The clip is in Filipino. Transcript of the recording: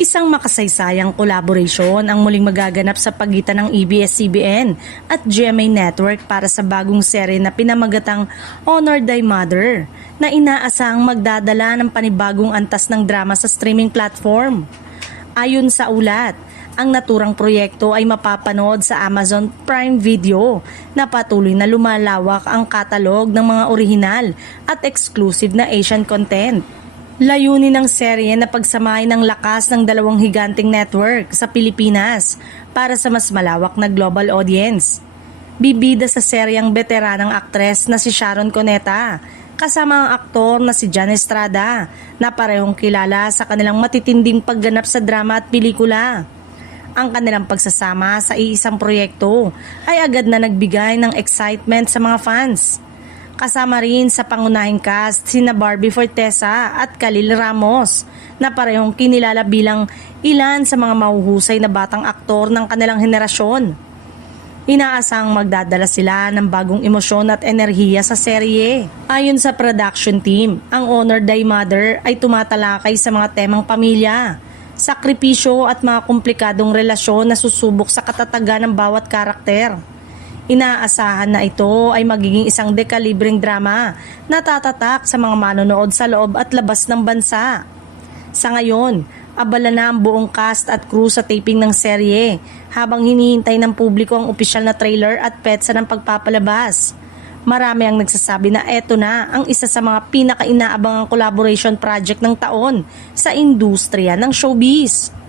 Isang makasaysayang collaboration ang muling magaganap sa pagitan ng ABS-CBN at GMA Network para sa bagong serye na pinamagatang Honor Thy Mother na inaasahang magdadala ng panibagong antas ng drama sa streaming platform. Ayon sa ulat, ang naturang proyekto ay mapapanood sa Amazon Prime Video na patuloy na lumalawak ang katalog ng mga orihinal at exclusive na Asian content. Layunin ng serye na pagsamahin ng lakas ng dalawang higanting network sa Pilipinas para sa mas malawak na global audience. Bibida sa seryeng veteranang aktres na si Sharon Cuneta, kasama ang aktor na si John Estrada na parehong kilala sa kanilang matitinding pagganap sa drama at pelikula. Ang kanilang pagsasama sa iisang proyekto ay agad na nagbigay ng excitement sa mga fans. Kasama rin sa pangunahing cast sina Barbie Fortesa at Khalil Ramos na parehong kinilala bilang ilan sa mga mahuhusay na batang aktor ng kanilang henerasyon. Inaasang magdadala sila ng bagong emosyon at enerhiya sa serye. Ayon sa production team, ang Honor Thy Mother ay tumatalakay sa mga temang pamilya, sakripisyo at mga komplikadong relasyon na susubok sa katatagan ng bawat karakter. Inaasahan na ito ay magiging isang dekalibreng drama na tatatak sa mga manonood sa loob at labas ng bansa. Sa ngayon, abala na ang buong cast at crew sa taping ng serye habang hinihintay ng publiko ang opisyal na trailer at petsa ng pagpapalabas. Marami ang nagsasabi na eto na ang isa sa mga pinaka-inaabangang collaboration project ng taon sa industriya ng showbiz.